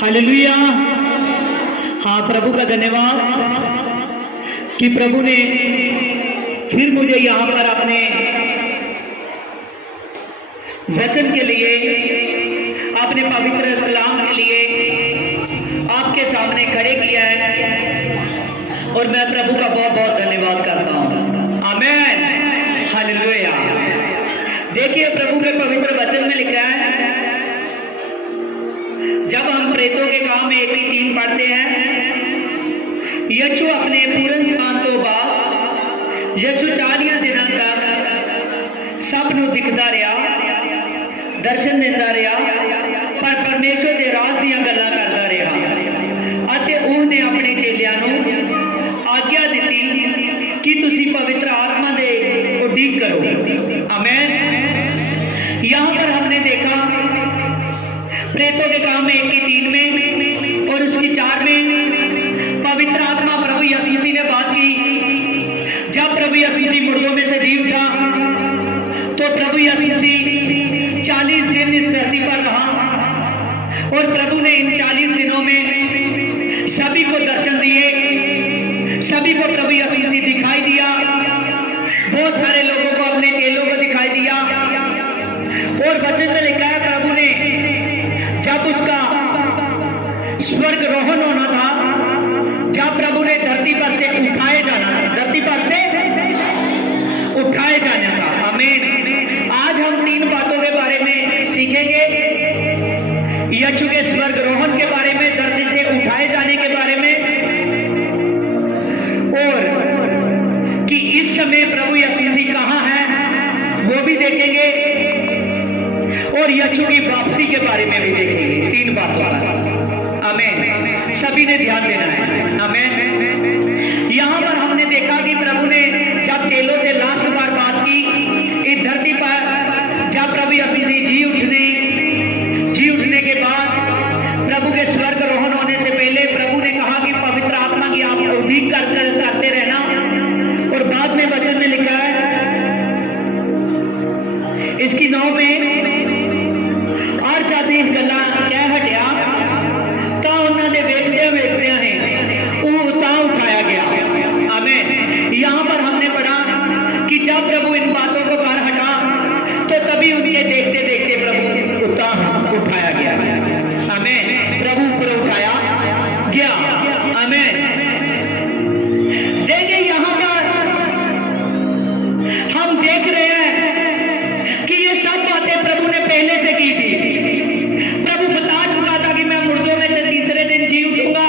Hallelujah. हाँ, प्रभु का धन्यवाद कि प्रभु ने फिर मुझे यहाँ पर अपने वचन के लिए, अपने पवित्र कलाम के लिए आपके सामने खड़े किया है और मैं प्रभु का बहुत बहुत धन्यवाद करता हूँ। आमीन, हालेलुया। देखिए, प्रभु के पवित्र वचन में लिखा है, जब हम प्रेतों के काम 1-3 पढ़ते हैं, यीशु अपने पूर्ण स्थान तो बाद यीशु 40 दिनों तक सबनों दिखता रहा, दर्शन देता रहा, पर परमेश्वर के राज ਦੀਆਂ ਗੱਲਾਂ करता रहा ਅਤੇ ਉਹਨੇ ਆਪਣੇ ਚੇਲਿਆਂ ਨੂੰ आज्ञा दी कि तुसी पवित्र आत्मा दे उड़ीक करो। आमीन। यहाँ पर हमने देखा प्रेतों के काम 1-3 में और उसकी 4 में पवित्र आत्मा प्रभु यीशु मसीह ने बात की। जब प्रभु यीशु मसीह मुर्दों में से जी उठा तो प्रभु यीशु मसीह 40 दिन इस धरती पर रहा और प्रभु ने इन 40 दिनों में सभी को दर्शन दिए, सभी को प्रभु यीशु मसीह दिखाई दिया, बहुत सारे लोगों को, अपने चेलों को दिखाई दिया। और वचन में लिखा है, प्रभु ने जब उसका स्वर्ग रोहन होना था, जब प्रभु ने धरती पर से उठाए जाना था, धरती पर से उठाए जाना था। आमीन। आज हम 3 बातों के बारे में सीखेंगे, यीशु के स्वर्ग रोहन के बारे में, धरती से उठाए जाने के बारे में, और कि इस समय प्रभु यीशु मसीह कहाँ है वो भी देखेंगे, और यीशु की वापसी के बारे में भी देखेंगे। 3 बातों पर। आमीन। सभी ने ध्यान देना है। आमीन। यहाँ पर हमने देखा कि प्रभु ने जब चेलों से लास्ट बार बात की इस धरती पर, जब प्रभु यीशु मसीह जी उठने के बाद, प्रभु के स्वर्ग रोहन होने से पहले प्रभु ने कहा कि पवित्र आत्मा की आप उड़ीक करते रहना। और बाद में वचन में लिखा है इसकी 9 में, और जाते गल्ला कह हटिया ਤਾਂ ਉਹਨਾਂ ਦੇ ਵੇਖਦਿਆਂ ਨੇ ਉਹ ਤਾਂ उठाया गया। आमीन। यहाँ पर हमने पढ़ा कि जब प्रभु इन बातों को कर हटा तो तभी उनके देखते देखते प्रभु उठाया गया। आमीन। प्रभु ऊपर उठाया गया। आमीन। देखिए, यहाँ पर हम देख रहे हैं कि ये सब बातें प्रभु ने पहले से की थी। प्रभु बता चुका था कि मैं मुर्दों में से तीसरे दिन जी उठूंगा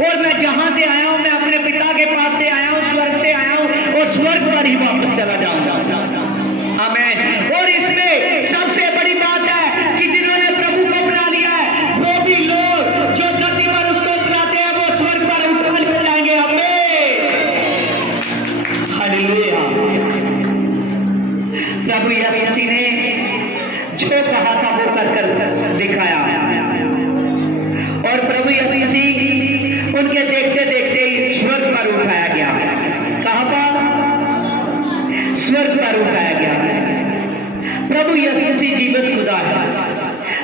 और मैं जहां से आया हूं, मैं अपने पिता के पास से आया हूं, स्वर्ग से आया हूं और स्वर्ग पर ही वापस चला जाऊंगा। आमीन। और इसमें सबसे बड़ी बात है कि जिन्होंने प्रभु को अपना लिया है, वो भी लोग जो धरती पर उसको अपनाते हैं, वो स्वर्ग पर उठा जाएंगे। आमीन, हालेलुया। प्रभु यीशु मसीह ने जो कहा था वो कर दिखाया, और प्रभु यीशु मसीह उनके देखते देखते स्वर्ग पर उठाया गया। कहां पर? स्वर्ग पर उठाया गया। प्रभु यीशु मसीह जीवित खुदा है।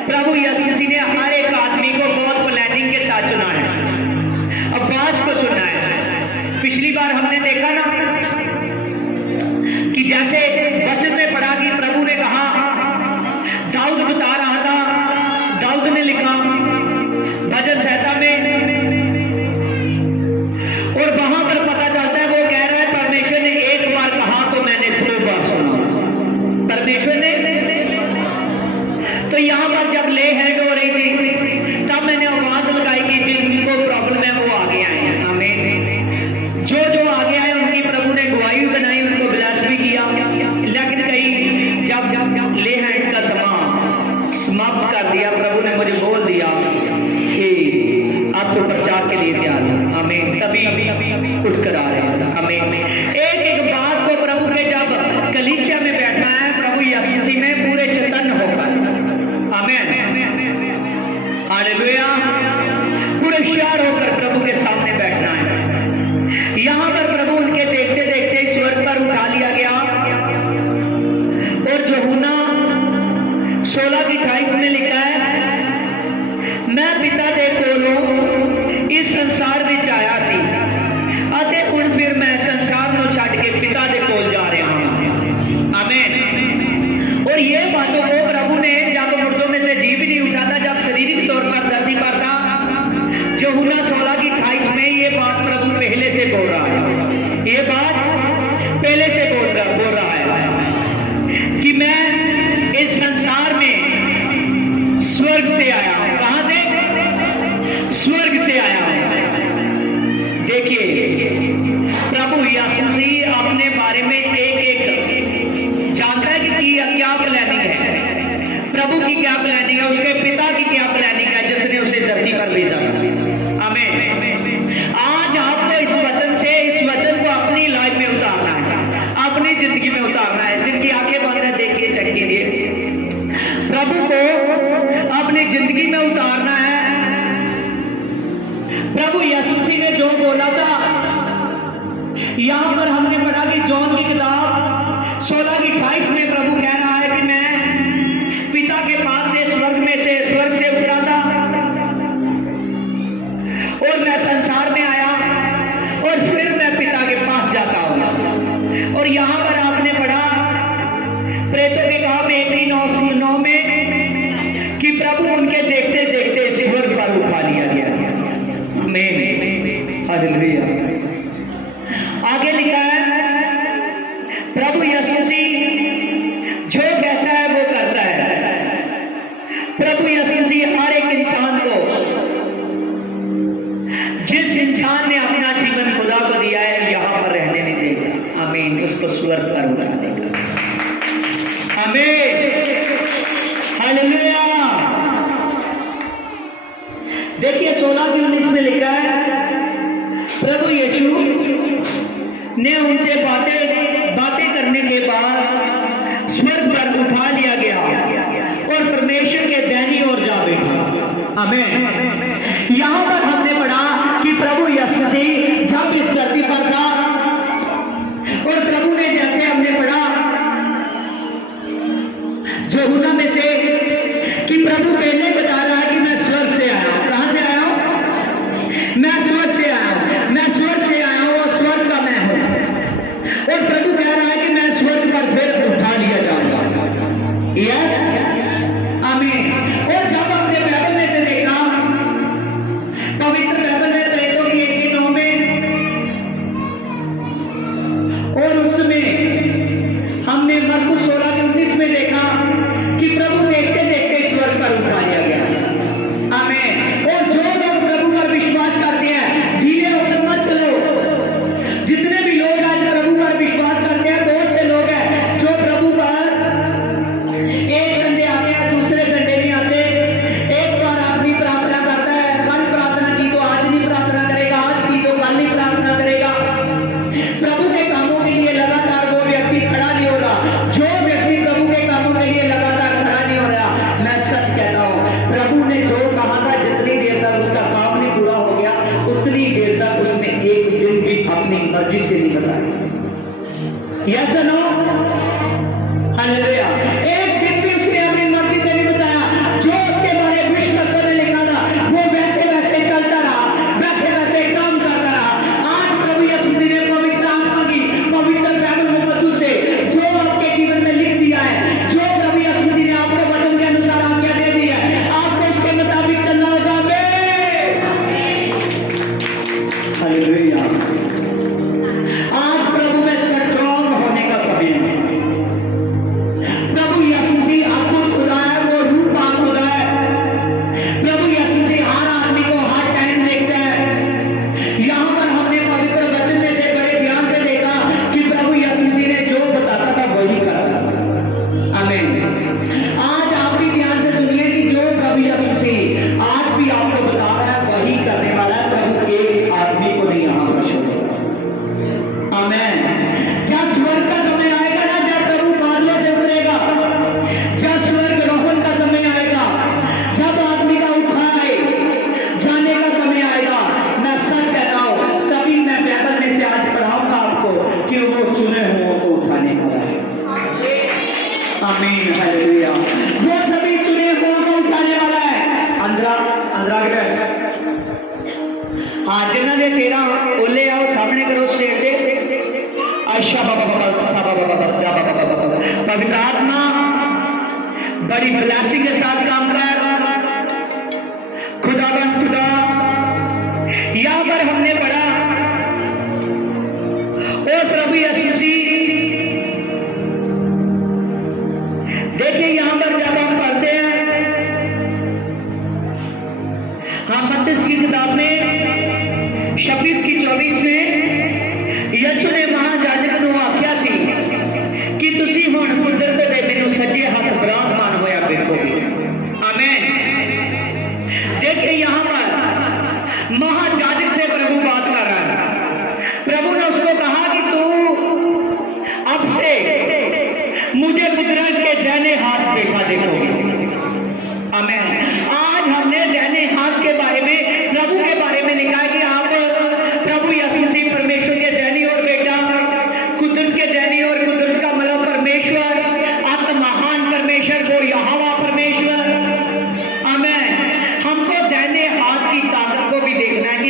प्रभु यीशु मसीह ने हर एक आदमी को बहुत प्लानिंग के साथ चुना है, आवाज को सुनना है। पिछली बार हमने देखा ना कि जैसे वचन में पढ़ा कि प्रभु ने कहा, दाऊद बता रहा था, दाऊद ने लिखा भजन संहिता में, और वहां पर पता चलता है, वो कह रहा है परमेश्वर ने एक बार कहा तो मैंने 2 बार सुना। परमेश्वर ने, तो यहाँ पर जब ले हैंड हो रही थी तब मैंने आवाज लगाई कि जिनको प्रॉब्लम है वो आगे आए हैं। आमीन। जो आगे आए उनकी प्रभु ने गवाही बनाई, उनको ब्लेस भी किया। लेकिन कई जब ले हैंड का समाप्त कर दिया, प्रभु ने मुझे बोल दिया कि आप तो प्रचार के लिए तैयार हो। आमीन। तभी उठ कर आ रहे हैं। आमीन। एक बात को प्रभु के जब कलीसिया में बैठना है, प्रभु यीशु मसीह में पूरे चैतन्य होकर। आमीन, हालेलुया। पूरे होशियार होकर प्रभु के सामने बैठना है। यहाँ पर प्रभु उनके देखते देखते स्वर्ग पर उठा लिया गया। और यूहन्ना 16:28 में लिखा है, मैं हालेलुया। आगे लिखा है प्रभु यीशु मसीह जो कहता है वो करता है। प्रभु यीशु मसीह हर एक इंसान को, जिस इंसान ने अपना जीवन खुदा को दिया है, यहां पर रहने नहीं देगा। आमीन। उसको स्वर्ग पर उठा देगा। आमीन। हालेलुया। देखिए 16-19 में लिखा है प्रभु यीशु ने उनसे बातें करने के बाद स्वर्ग पर उठा लिया गया और परमेश्वर के दाहिनी ओर जा बैठा। आमीन। यहां पर हमने पढ़ा कि प्रभु यीशु मसीह जब इस धरती पर था और प्रभु ने, जैसे हमने पढ़ा यूहन्ना में से, कि प्रभु पहले बता रहा है कि मैं स्वर्ग से आया हूं। कहां से आया हूं? मैं स्वर्ग से आया हूं। मैं स्वर्ग से आया हूं और स्वर्ग का मैं हूं। और प्रभु कह रहा है कि मैं स्वर्ग पर फिर उठा लिया जाऊंगा। यस, आमीन। और जब हमने बाइबल में से देखा, पवित्र बाइबल में प्रेरितों की 1:9 में, और उसमें हमने मरकुस 16-19 में देखा कि प्रभु देखते देखते स्वर्ग पर उठा लिया गया। आमीन। और जो लोग प्रभु पर विश्वास करते हैं, ढीले होकर मत चलो। जितने भी लोग आज प्रभु पर विश्वास करते हैं, बहुत से लोग हैं जो प्रभु पर एक संडे आते हैं, दूसरे संडे नहीं आते। एक बार आदमी प्रार्थना करता है, कल प्रार्थना की तो आज नहीं प्रार्थना करेगा, आज की तो कल नहीं प्रार्थना करेगा। प्रभु के कामों के लिए लगातार वो व्यक्ति खड़ा नहीं होगा। जो व्यक्ति प्रभु के कामों के लिए लगातार खड़ा नहीं हो रहा, मैं सच कहता हूं, प्रभु ने जो कहा था जितनी देर तक उसका काम नहीं पूरा हो गया, उतनी देर तक उसने एक दिन भी अपनी मर्जी से नहीं बताया। यस और नो? हालेलुया। एक दिन भी उसने अपनी मर्जी से नहीं बताया। जो उसके बारे में विश्व में लिखा था, वो वैसे वैसे चलता रहा, वैसे वैसे काम करता रहा। आज प्रभु यीशु मसीह ने पवित्र आत्मा की पवित्र बाइबल मुकद्दस से जो आपके जीवन में लिख दिया है, जो प्रभु यीशु मसीह ने आपको वचन के अनुसार आज्ञा दे दी है, आपको इसके मुताबिक चलना होगा। हालेलुया। आज प्रभु में स्ट्रांग होने का समय है। प्रभु यीशु मसीह अद्भुत खुदा है, वो रूपवान खुदा है। प्रभु यीशु मसीह हर आदमी को हर टाइम देखता है। यहां पर हमने पवित्र वचन में से बड़े ध्यान से देखा कि प्रभु यीशु मसीह ने जो बताता था वही करता था। आमीन। आज आप भी ध्यान से सुनिए कि जो प्रभु यीशु मसीह आज भी आपको बता रहा है वही करने वाला है। प्रभु एक आदमी को नहीं यहां पर छोड़ेगा। आमीन। जब स्वर्ग का समय आएगा ना, जब प्रभु बादलों से उतरेगा, जब स्वर्ग रोहन का समय आएगा, जब आदमी का उठाए जाने का समय आएगा, मैं सच कहता हूं, तभी मैं बाइबल में से आज पढ़ाऊंगा आपको कि वो चुने हुओं को उठाने वाला है। आमीन। हालेलुया। वो सभी चुने हुओं को उठाने वाला है। अंदरा के हाँ, जिन्हों ने चेहरा बोले आओ सामने करो स्टेज पे। अच्छा पवित्र आत्मा बड़ी ब्लेसिंग के साथ काम कर। खुदाबंद खुदा, यहां पर हमने पढ़ा और प्रभु यीशु मसीह, देखिए यहां पर जब हम पढ़ते हैं, हम मत्ती की किताब में 26-24 में यीशु ने महायाजक ਨੂੰ आख्या सी कि तुसी हुण कुदरत दे मैनू सज्जे हाथ विराजमान होया देखोगे। आमीन। देखिए यहां पर महायाजक से प्रभु बात कर रहा है। प्रभु ने उसको कहा कि तू अब से मुझे कुदरत के दाहिने हाथ बैठा देखोगे। आमीन। आज हमने दाहिने हाथ के बारे में, प्रभु के बारे में लिखा है कि आप प्रभु यीशु मसीह परमेश्वर के दाहिनी ओर बैठा, कुदरत के दाहिनी ओर। कुदरत का मतलब परमेश्वर, अत महान परमेश्वर, वो यहोवा परमेश्वर। आमीन। हमको दाहिने हाथ की ताकत को भी देखना है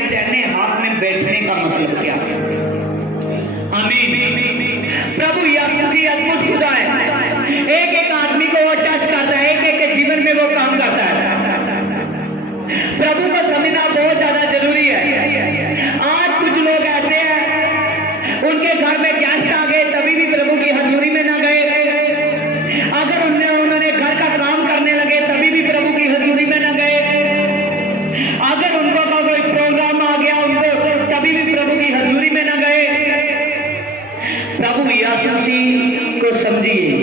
को समझिए,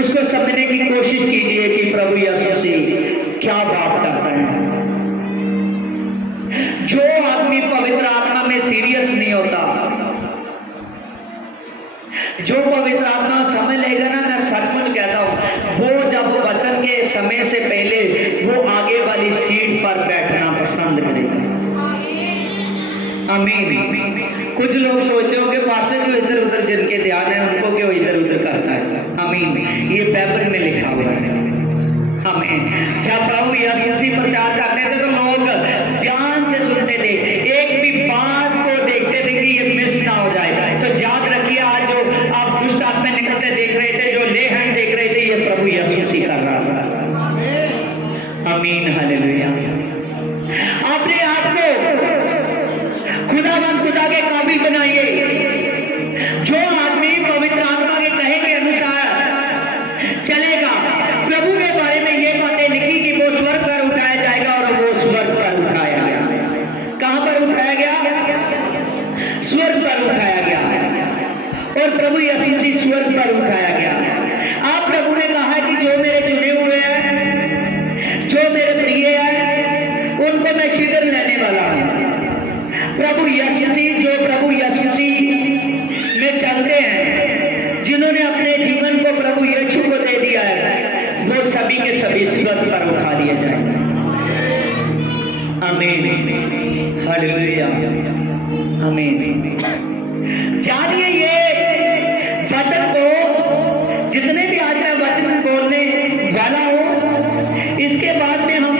उसको समझने की कोशिश कीजिए कि प्रभु यीशु से क्या बात करता है। जो आदमी पवित्र आत्मा में सीरियस नहीं होता, जो पवित्र आत्मा समय लेगा ना, मैं सचमुच कहता हूं, वो जब वचन के समय से पहले वो आगे वाली सीट पर बैठना पसंद करेगा। आमीन। कुछ लोग सोचते हो कि पास्टर जो इधर उधर जिनके ध्यान है उनको क्यों इधर उधर करता है। आमीन। ये बाइबल में लिखा हुआ है। आमीन। जब प्रभु यीशु मसीह प्रचार करते थे तो लोग ध्यान से सुनते थे, एक भी बात को देखते थे कि ये मिस ना हो जाए। तो याद रखिए, आज जो आप दुष्ट आत्मा निकलते देख रहे थे, जो ले हैंड देख रहे थे, ये प्रभु यीशु मसीह कर रहा था। आमीन। हालेलुया। अपने आप को खुदा के काबिल बनाइए। जो आदमी पवित्र आत्मा के कहे के अनुसार चलेगा, प्रभु के बारे में ये बातें लिखी कि वो स्वर्ग पर उठाया जाएगा, और वो स्वर्ग पर उठाया गया। कहां पर उठाया गया? स्वर्ग पर उठाया गया। और प्रभु यीशु मसीह स्वर्ग पर उठाया गया। आप प्रभु ने कहा कि जो मेरे चुने हुए हैं, जो मेरे प्रिय हैं, उनको मैं शीघ्र लेने वाला हूं। प्रभु यीशु मसीह, जो प्रभु यीशु मसीह में चलते हैं, जिन्होंने अपने जीवन को प्रभु यीशु को दे दिया है, वो सभी के सभी स्वर्ग पर उठा दिए जाएंगे। आमीन। हालेलुया। आमीन। जानिए ये वचन को, जितने भी आज मैं वचन बोलने वाला हूं, इसके बाद में हम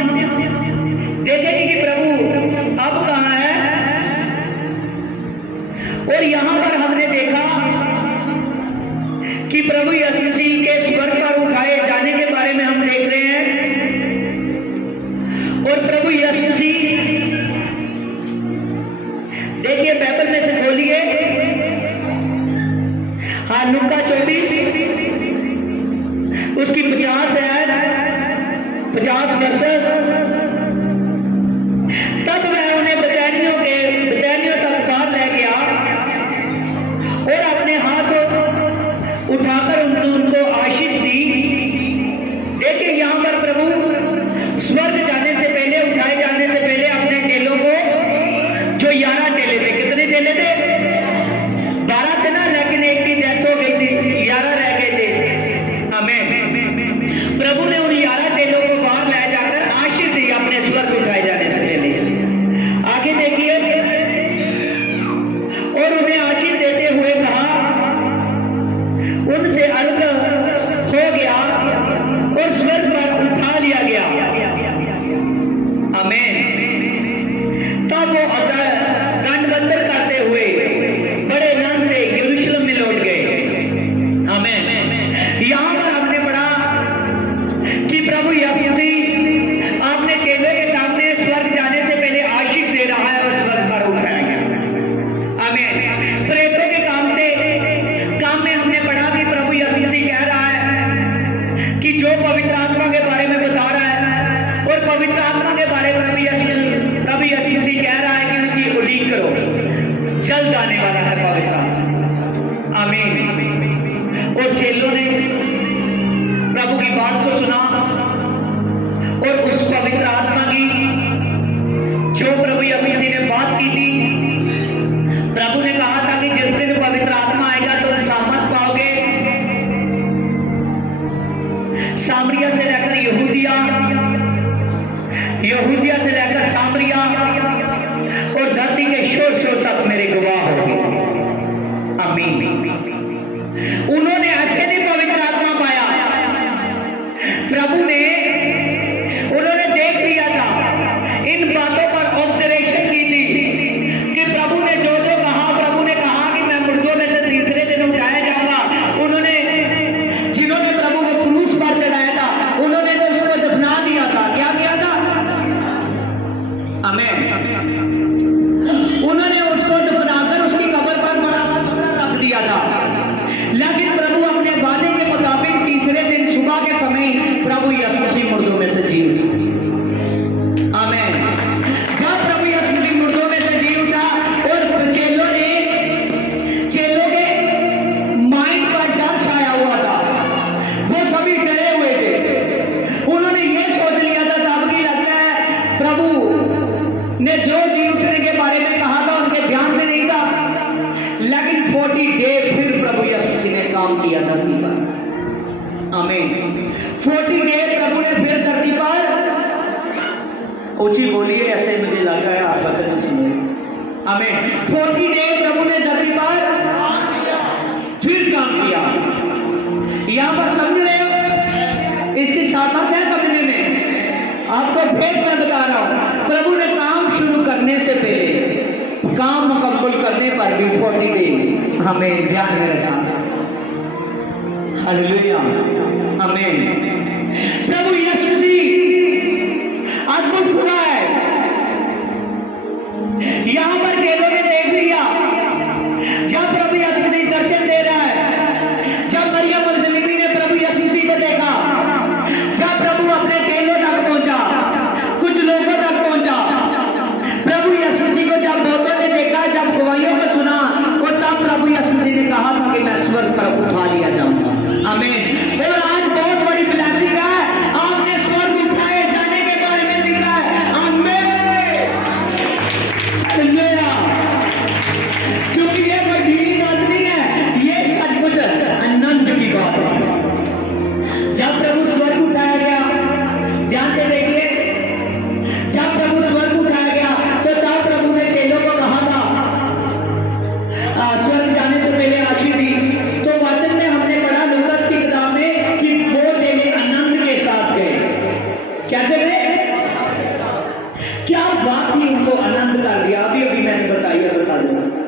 देखेंगे कि प्रभु अब कहां है। और यहां पर हमने देखा कि प्रभु यीशु मसीह के स्वर्ग पर उठाए जाने के बारे में हम देख रहे हैं। और प्रभु यीशु मसीह, देखिए बाइबल में से खोलिए, हाँ, लूका 24 उसकी 50 है, 50 वर्सेस। तब वह उन्हें बेतानियों तक बाहर ले गया और अपने हाथ उठाकर उनको आशीष दी। देखिए यहां पर प्रभु स्वर्ग जाने से पहले, उठाए जाने से पहले, अपने चेलों को, जो 11 चेले थे, कितने चेले थे? 12 थे ना, लेकिन एक की डेथ हो गई थी, 11 रह गए थे। आमीन। प्रभु ने उन 11 चेलों को बाहर ले जाकर आशीष दी अपने स्वर्ग उठाए जाने से पहले। आगे देखिए, और उन्हें आशीष देते हुए कहा, उनसे अलग हो गया और स्वर्ग पर उठा लिया गया। आमीन। तब वो दंडवंदन करते हुए बड़े आनंद से यरूशलेम में लौट गए। आमीन। यहां पर हमने पढ़ा कि प्रभु यीशु मसीह अपने चेलों के सामने स्वर्ग जाने से पहले आशीष दे रहा है और स्वर्ग पर उठाया गया। आमीन। प्रेतों के काम में हमने पढ़ा कि प्रभु यीशु मसीह कह रहा है कि जो पवित्र आत्मा के बारे में बता रहा है, और पवित्र आत्मा के बारे में प्रभु यीशु मसीह कह रहा है कि उसकी उल्लेख करो, जल्द आने वाला है पवित्र आत्मा। आमीन। और चेलों ने प्रभु की बात को सुना और उस पवित्र आत्मा की, जो प्रभु यीशु मसीह ने बात की थी, प्रभु ने कहा था कि जिस दिन पवित्र आत्मा आएगा तुम सामर्थ पाओगे। सामरिया से लेकर यहूदिया से लेकर सामरिया और धरती के शोर तक मेरे गवाह होंगे। आमीन। उन्होंने ऐसे नहीं पवित्र आत्मा पाया, प्रभु ने, उन्होंने देख लिया था, इन बातों पर ऑब्जर्वेशन की थी कि प्रभु ने जो जो कहा, प्रभु ने कहा कि मैं मुर्दों में से तीसरे दिन उठाया जाऊंगा। उन्होंने, जिन्होंने प्रभु को क्रूस पर चढ़ाया था, उन्होंने तो उसको दफना दिया था। क्या किया था? आमीन। उन्होंने उसको दफनाकर उसकी कब्र पर बड़ा सा पत्थर रख दिया था। लेकिन प्रभु अपने प्रभु ने जो जी उठने के बारे में कहा था उनके ध्यान में नहीं था, लेकिन 40 डे फिर प्रभु यीशु मसीह ने काम किया धरती पर। आमीन। 40 डे प्रभु ने फिर धरती पर, ऊंची बोलिए, ऐसे मुझे लग रहा है आप वचन सुनिए। आमीन। 40 डे प्रभु ने धरती पर फिर काम किया। यहां पर समझ रहे हो इसकी सार्थक है समझने में? आपको भेद मैं बता रहा हूं, प्रभु ने काम शुरू करने से पहले काम मुकम्मल करने पर भी 40 डे हमें ध्यान में रखा। हालेलुया। आमीन। प्रभु यीशु मसीह अद्भुत खुदा है। यहां पर चेलों ने देख लिया जब प्रभु यीशु मसीह दर्शन दे रहा है, जब मरियम मगदलीनी ने प्रभु यीशु मसीह को देखा, जब प्रभु अपने चेलों तक पहुंचा, कुछ लोगों तक पहुंचा, प्रभु यीशु मसीह को जब लोगों ने देखा, जब गवाहियों को सुना, और तब प्रभु यीशु मसीह ने कहा था कि मैं स्वर्ग पर उठा लिया जाऊंगा। आमीन। और आज बहुत बड़ी ब्लेसिंग है, आपने स्वर्ग उठाए जाने के बारे में सीखा है। आमीन। क्योंकि ये कोई ढीली बात नहीं है, ये सचमुच आनंद की बात है। जब प्रभु स्वर्ग उठाया गया, ध्यान से देखिए, जब प्रभु स्वर्ग उठाया गया तो तब प्रभु ने चेलों को कहा था, स्वर्ग जाने से पहले आशीष दी। तो वचन में हमने पढ़ा लूकास की किताब में कि वो चेले आनंद के साथ गए। कैसे गए? क्या बात ही उनको आनंद कर दिया, अभी अभी मैंने बताई है, बता दो।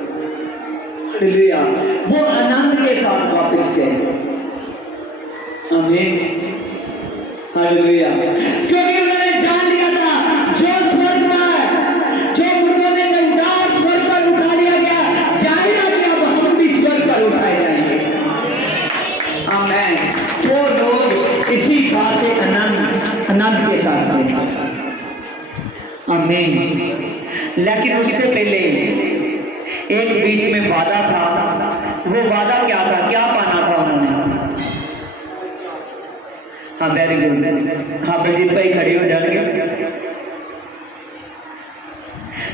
हालेलुया। वो आनंद के साथ वापस गए। आमीन। हालेलुया। क्योंकि उन्होंने जान लिया था जो स्वर्ग में, जो मुर्दों में से उठा और स्वर्ग पर उठा लिया गया, जाएगा कि अब हम भी स्वर्ग पर उठाए जाएंगे। आमीन। वो लोग इसी बात से आनंद के साथ गए। आमीन। लेकिन उससे पहले एक बीच में वादा था। वो वादा क्या था, क्या पाना था उन्होंने? हाँ, वेरी गुड। हाँ, बलजीत भाई खड़े हो जाएंगे।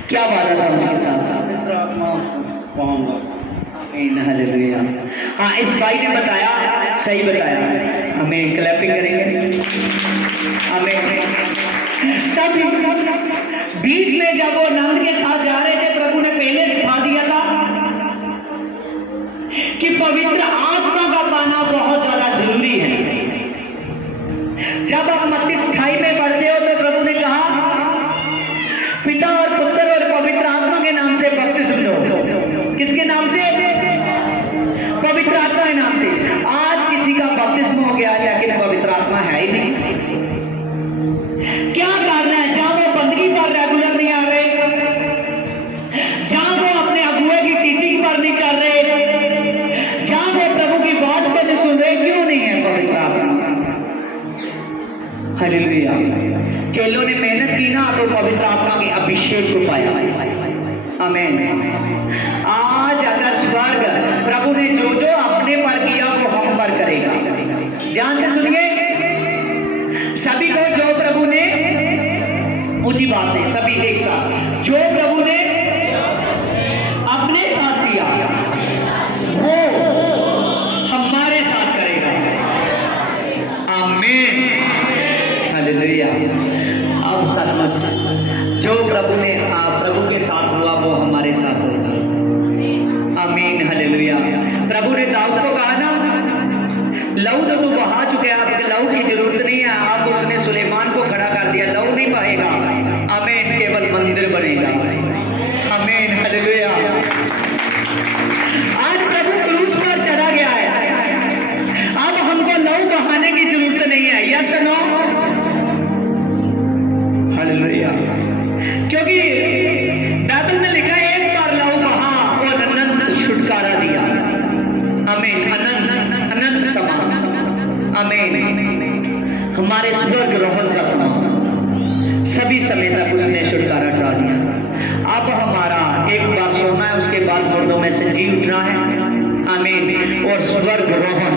क्या वादा था उनके साथ? हालेलुया। हाँ, इस भाई ने बताया, सही बताया। हमें क्लैपिंग करेंगे। हमें तब बीच में जब वो आनंद के साथ जा रहे थे, प्रभु ने पहले सिखा दिया था कि पवित्र आत्मा का पाना बहुत ज्यादा जरूरी है। जब आप मत्ती 28 में पढ़ते हो तो प्रभु ने कहा, पिता और पुत्र और पवित्र आत्मा के नाम से बपतिस्म दो। किसके नाम से? पवित्र आत्मा के नाम से। आज किसी का बपतिस्म हो गया लेकिन पवित्र आत्मा है ही नहीं। क्या कारण है? जहां वो बंदगी पर रेगुलर नहीं आ रहे, जहां वो अपने अगुए की टीचिंग पर नहीं चल रहे, जहां वो प्रभु की बात को नहीं सुन रहे, क्यों नहीं है पवित्र आत्मा? हालेलुया। चेलों ने मेहनत की ना तो पवित्र आत्मा के अभिषेक को पाया। आमीन। आज अगर स्वर्ग प्रभु ने जो जो अपने पर किया वो हम पर करेगा। ध्यान से सुनिए सभी को, जो प्रभु ने, ऊंची बात से सभी एक साथ, जो प्रभु ने अपने साथ किया वो हमारे साथ करेगा। आमीन। हालेलुया। अब सचमुच जो प्रभु ने प्रभु के साथ हुआ वो हमारे साथ होगा। आमीन। हालेलुया। प्रभु ने दाऊद को कहा ना, लहू तो तू बहा चुके हैं, आपके लहू की जरूरत नहीं है। आप उसने सुलेमान को खड़ा कर दिया, लहू नहीं बहेगा। आमीन। केवल मंदिर बनेगा। आमीन। हालेलुया। आज प्रभु क्रूस पर चढ़ा गया है, अब हमको लहू बहाने की जरूरत नहीं है। Yes no? हालेलुया। क्योंकि बाइबल में लिखा है, एक बार लहू बहा और अनंत छुटकारा दिया। आमीन। अनंत समान। आमीन। हमारे स्वर्ग रोहन का समान सभी समय तक उसने छुटकारा करा दिया। अब हमारा एक बार सोना है, उसके बाद मुर्दों में से जी उठना है। आमीन। और स्वर्ग रोहन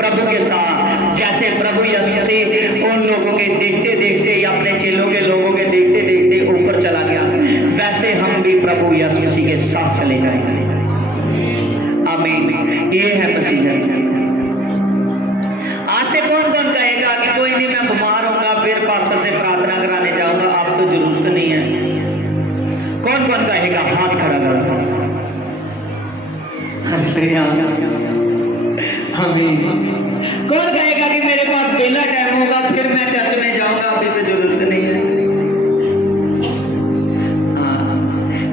प्रभु के साथ जैसे प्रभु यीशु मसीह उन लोगों के देखते देखते या अपने चेलों के लोगों के देखते देखते ऊपर चला गया, वैसे हम भी प्रभु यीशु मसीह के साथ चले जाएंगे। आमीन। ये है मसीहत। आज से कौन कौन कहेगा कि कोई नहीं, मैं बीमार होऊंगा फिर पास्टर से प्रार्थना कराने जाऊंगा, आप तो जरूरत नहीं है। कौन कौन कहेगा? हाथ खड़ा करो। आमीन। कौन कहेगा कि मेरे पास बेला टाइम होगा फिर मैं चर्च में जाऊंगा, अभी तो जरूरत नहीं है। हाँ,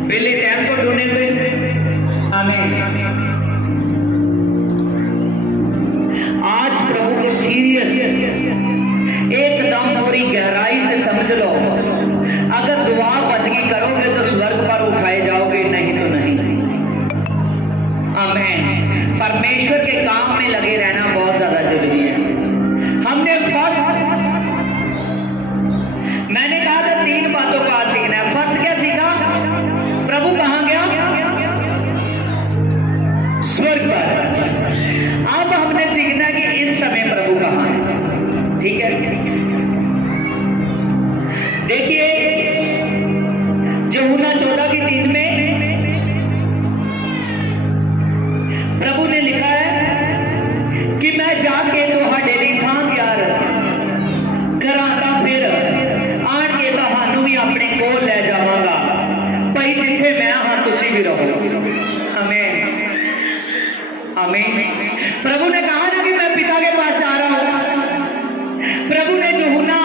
बेले टाइम को ढूंढे हुए। आमीन। आज प्रभु को सीरियस एकदम पूरी गहराई से समझ लो। अगर दुआ बंदगी करोगे तो स्वर्ग पर उठाए जाओगे, नहीं तो नहीं। आमीन। परमेश्वर के काम में लगे रहना बहुत ज्यादा जरूरी है। हमने मैंने कहा था 3 बातों को आज सीखना है। फर्स्ट क्या सीखा? प्रभु कहां गया? स्वर्ग पर। अब हमने सीखना है कि इस समय प्रभु कहां है। ठीक है, देखिए यूहन्ना 14:3 में प्रभु ने लिखा है कि मैं जाके ਤੁਹਾਡੇ ਲਈ ਥਾਂ ਤਿਆਰ ਕਰਾਂਗਾ, ਫਿਰ ਆਣ ਕੇ ਤੁਹਾਨੂੰ ਵੀ ਆਪਣੇ ਕੋਲ ਲੈ ਜਾਵਾਂਗਾ, ਭਾਈ ਜਿੱਥੇ ਮੈਂ ਹਾਂ ਤੁਸੀਂ भी रहो। आमीन। आमीन। प्रभु ने कहा ना कि मैं पिता के पास जा रहा हूं। प्रभु ने यूहन्ना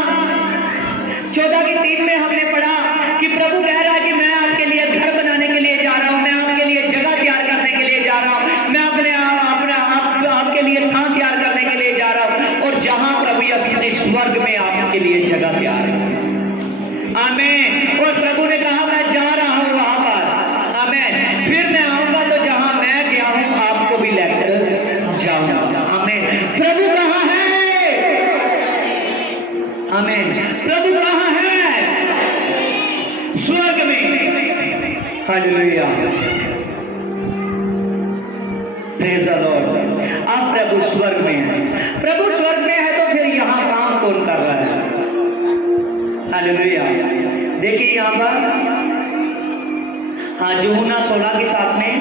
14:3 में हमने पढ़ा कि प्रभु कह रहा है कि मैं आपके लिए घर बनाने के लिए जा रहा हूं, मैं आपके लिए जगह तैयार करने के लिए जा रहा हूं, मैं आपके लिए थां तैयार करने के लिए जा रहा हूं। और जहां प्रभु यीशु मसीह स्वर्ग में आपके लिए जगह तैयार है। आमीन। और प्रभु ने कहा मैं जा रहा हूं वहां पर। आमीन। फिर मैं आऊंगा तो जहां मैं गया हूं आपको भी लेकर जाऊंगा। आमीन। प्रभु कहां है? आमीन। प्रभु कहां है? स्वर्ग में। हालेलुया। Praise the Lord. अब प्रभु स्वर्ग में है। प्रभु स्वर्ग में है तो फिर यहां काम कौन कर रहा है? हालेलुया। देखिए यहां पर हाँ यूहन्ना 16:7 में,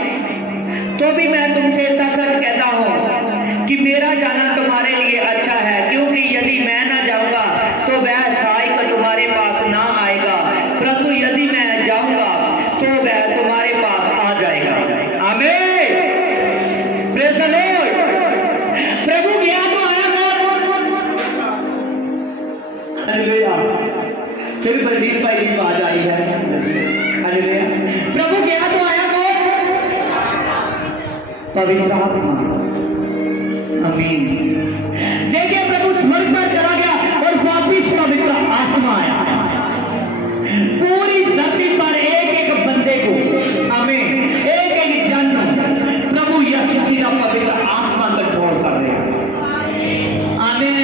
तो भी मैं तुमसे सच सच कहता हूं कि मेरा जाना तुम्हारे लिए अच्छा है, क्योंकि यदि मैं ना जाऊंगा तो वह सहायक तुम्हारे पास ना आएगा, परंतु यदि मैं जाऊंगा तो वह तुम्हारे पास आ जाएगा। आमीन। Praise the Lord. प्रभु गया तो आया कौन? हालेलुया। फिर बलजीत भाई की आवाज आई है। हालेलुया। प्रभु गया तो आया कौन? पवित्र आत्मा। आमीन। देखिए प्रभु स्वर्ग पर चला गया और वापिस पवित्र आत्मा आया पूरी धरती पर एक एक बंदे को। आमीन। एक एक जन प्रभु यीशु मसीह का पवित्र आत्मा कंट्रोल कर रहे हैं। आमीन।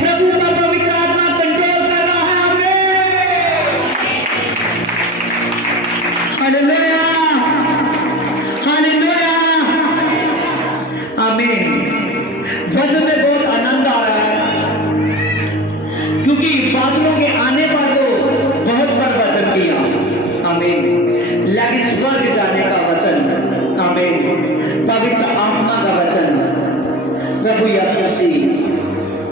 प्रभु का पवित्र आत्मा कंट्रोल कर रहा है। आमीन। हालेलुया। हालेलुया। आमीन। वचन में बहुत आनंद आ रहा है, क्योंकि बादलों के आने पर तो बहुत बार वचन किया। आमीन। लेकिन स्वर्ग जाने का वचन, आमीन, पवित्र आत्मा का वचन, प्रभु यीशु मसीह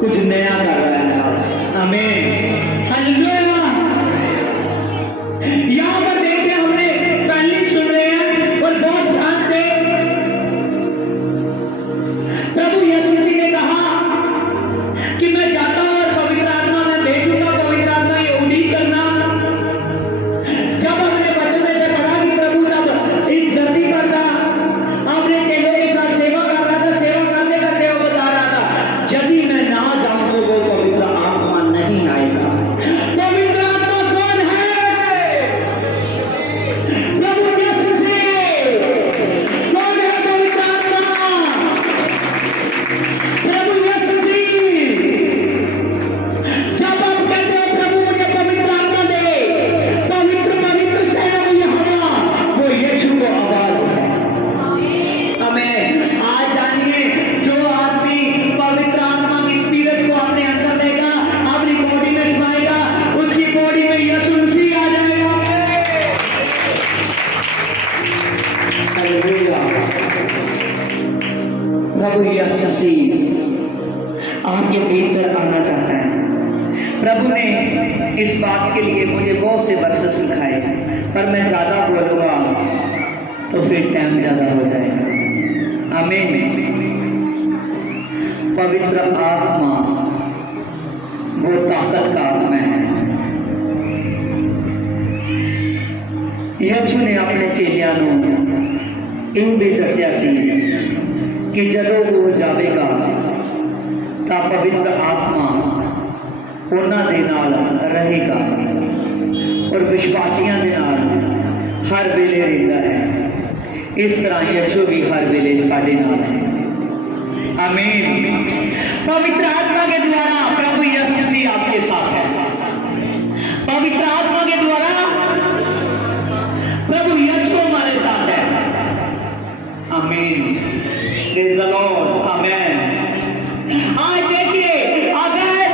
कुछ नया कर रहा है आज। आमीन। हालेलुया। यहां पर देखते हमने पहली सुन रहे हैं और बहुत ध्यान से प्रभु यीशु मसीह ने कहा कि मैं जाता हूं और पवित्र आत्मा मैं भेजूंगा, पवित्र आत्मा ये उड़ीक करना। जब हमने वचन में से पढ़ा कि प्रभु तब इस धरती पर था, अपने चेलों के साथ सेवा कर रहा था, सेवा करते करते वो बता रहा था यदि मैं ना जाऊं तो वो इस बात के लिए मुझे बहुत से वर्ष सिखाए, पर मैं ज़्यादा बोलूँगा तो फिर टाइम ज़्यादा हो जाएगा। आमीन। पवित्र आत्मा वो ताकत का आत्मा है। यीशु ने अपने चेलियां इन भी दसिया सी कि जदों वो जाएगा तो पवित्र आत्मा उन्हां दे नाल रहेगा और विश्वासियों के नाल हर वेले रहता है। इस तरह यीशु भी हर वेले साडे नाल है। आमीन। पवित्र आत्मा के द्वारा प्रभु यीशु मसीह आपके साथ है। पवित्र आत्मा के द्वारा प्रभु यीशु हमारे साथ है। आमीन। Praise the Lord. आमीन। आज देखिए, अगर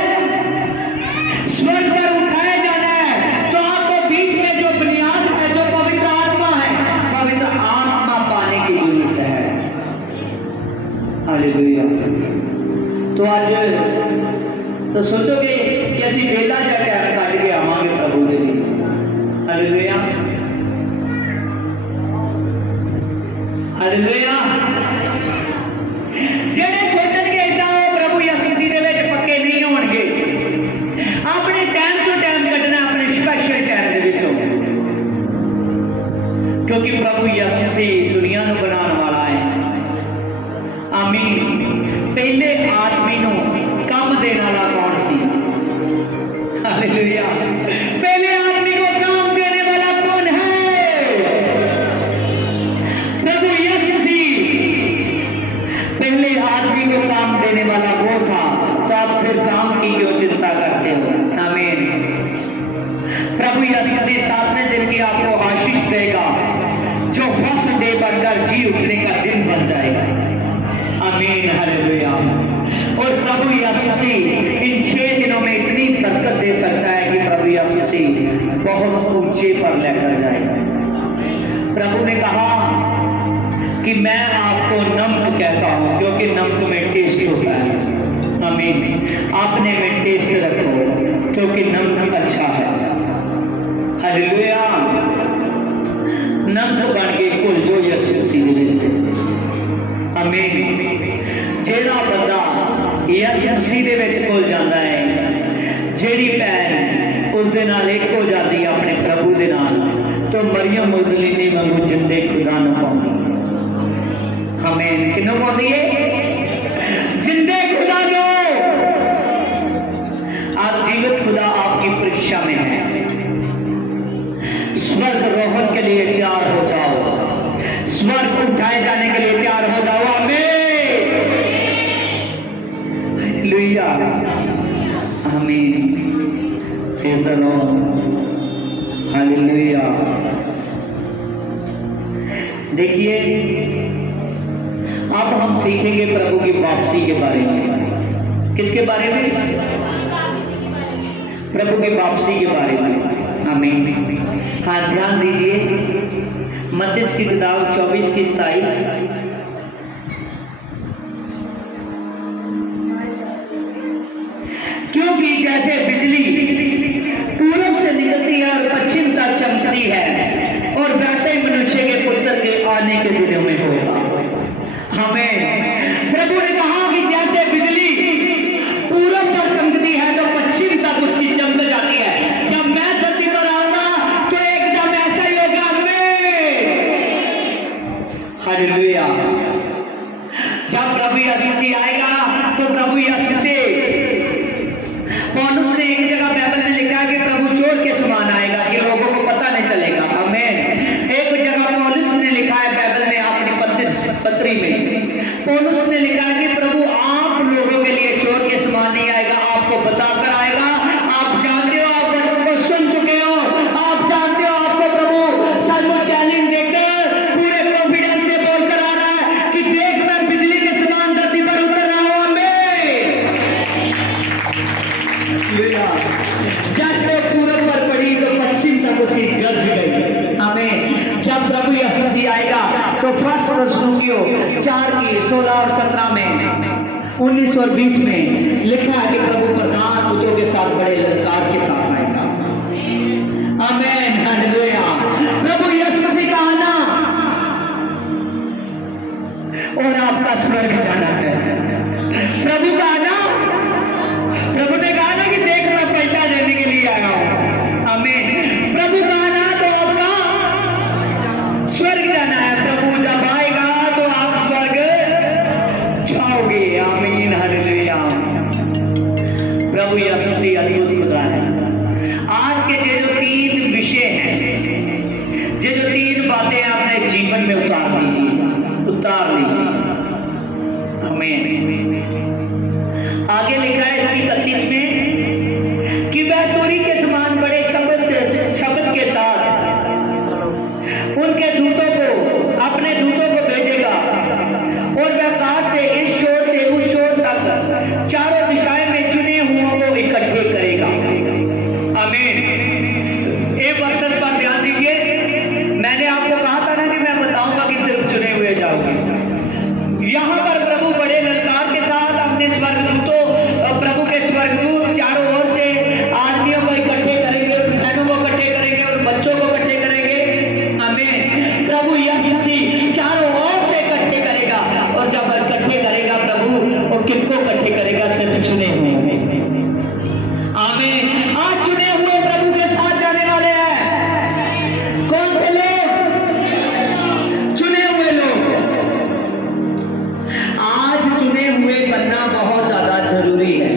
स्वर्ग पर उठाया जाना है तो आपको बीच में जो बुनियाद है, जो पवित्र आत्मा है, पवित्र आत्मा पाने की जरूरत है। हालेलुया। तो आज तो सोचोगे कि असी वेला जा टाइम कट के आवांगे प्रभु के लिए। हालेलुया। हालेलुया। जेड़े सोचणगे इदां वो प्रभु यीशु मसीह दे विच पक्के नहीं होणगे। अपने टाइम चो टाइम कढना, अपने स्पेशल टाइम दे विचों, क्योंकि प्रभु यीशु मसीह दुनिया नूं बनाने वाला है। आमीन। पहले आदमी नूं काम देने वाला कौन सी? हालेलुया। पहले आदमी को काम देने वाला कौन है? प्रभु यीशु मसीह। पहले आदमी को काम देने वाला वो था, तो आप फिर काम की क्यों चिंता करते हो? आमीन। प्रभु यीशु मसीह 7वें दिन की आपको आशीष देगा, जो फर्स्ट डे बनकर जी उठने का दिन बन जाएगा। आमीन। हालेलुया। और प्रभु यीशु मसीह इन 6 दिनों में इतनी बरकत दे सकता है कि प्रभु यीशु मसीह बहुत ऊंचे पर लेकर जाएगा। प्रभु ने कहा कि मैं आपको नमक कहता हूं, क्योंकि नमक में टेस्ट होता है। आमीन। आपने में टेस्ट रखो, क्योंकि नमक अच्छा है। हालेलुया। नमक बन के घुल जो यीशु मसीह से। आमीन। जेड़ा बंदा यीशु मसीह दे विच घुल जाता है, जेड़ी भैन उस दे नाल एक हो जाती है अपने प्रभु दे नाल, तो मरियम मगदलीनी वांगू जिंदे खुदा नूं पाउंदी। आमीन। किनों पाउंदी है? जिंदे खुदा नूं। आज जीवित खुदा आपकी परीक्षा में है। स्वर्ग रोहन के लिए तैयार हो जाओ। स्वर्ग उठाए जाने के लिए तैयार हो जाओ। आमीन। हालेलुया। आमीन। Praise the Lord. हालेलुया। देखिए, अब हम सीखेंगे प्रभु की वापसी के बारे में। किसके बारे में? प्रभु की वापसी के बारे में। आमीन। हाँ, ध्यान दीजिए, मत्ती की किताब 24 की 27। क्योंकि जैसे बिजली पूरब से निकलती है और पश्चिम तक चमकती है, और वैसे ही मनुष्य के पुत्र के आने के दिनों में होगा। हमें प्रभु ने कहा कि जैसे बिजली पूरब पर चमकती है तो पश्चिम तक उसकी चमक जाती है। जब मैं धरती पर आऊंगा तो एकदम ऐसा ही होगा। हालेलुया। जब प्रभु यीशु मसीह आएगा तो प्रभु यीशु मसीह, पौलुस ने एक जगह बाइबल में लिखा है कि प्रभु चोर के समान आएगा कि लोगों को पता नहीं चलेगा। आमीन। एक जगह पौलुस ने लिखा है बाइबल में, अपनी पत्री में पौलुस ने लिखा है कि प्रभु आप लोगों के लिए चोर के समान नहीं आएगा, आपको बताकर आएगा। आप जानते हो, आप वचन को सुन चुके हो, आप जानते हो, आपको प्रभु सबको चैलेंज देकर पूरे कॉन्फिडेंस से बोलकर आ रहा है कि देख मैं बिजली के समान धरती पर उतर रहा हूं। जैसे पूरब पर पड़ी तो पश्चिम तक उसकी गर्ज गई। हमें जब प्रभु यीशु मसीह आएगा तो फर्स्ट रसूलियों 4 की 16 और 17 में, 19 और 20 में लिखा है कि प्रभु प्रधान दूतों के साथ बड़े ललकार के साथ आएगा। आमेन, हालेलुया। प्रभु यीशु मसीह का आना और आपका स्वर्ग जाना है। प्रभु का आना, प्रभु ने कहा ना कि देख मैं पलटा देने के लिए आया हूं। आमीन। प्रभु का आना तो आपका स्वर्ग जाना है। प्रभु जब आएगा तो आप स्वर्ग जाओगे। आमीन, हालेलुया। प्रभु यीशु मसीह अद्भुत खुदा है। आज के जो तीन विषय हैं, जो तीन बातें अपने जीवन में उतार लीजिए, उतार लीजिए। हमें आगे लिखा है इसकी 31 में कि वह तोरी के समान बड़े शब्द के साथ उनके दूतों को, अपने दूतों को भेजेगा और वह आकाश से इस शोर से उस शोर तक चारों दिशाएं में चुने हुओं को इकट्ठे करेगा। आमीन। एक वर्सेस पर ध्यान दीजिए। मैंने आपको कहा था ना कि मैं बताऊंगा कि सिर्फ चुने हुए जाओगे। यहां पर प्रभु बड़े ललकार के साथ अपने स्वर्गदूतों, प्रभु के स्वर्गदूत चारों ओर से आदमियों को इकट्ठे करेंगे, बहनों को इकट्ठे करेंगे और बच्चों को इकट्ठे करेंगे। आमीन। प्रभु यीशु मसीह चारों ओर से इकट्ठे करेगा और जब इकट्ठे करेगा प्रभु, और किनको इकट्ठे करेगा? सिर्फ चुने हुए। आमीन। आज चुने हुए प्रभु के साथ जाने वाले हैं। कौन से लोग? चुने हुए लोग। आज चुने हुए बनना बहुत ज्यादा जरूरी है।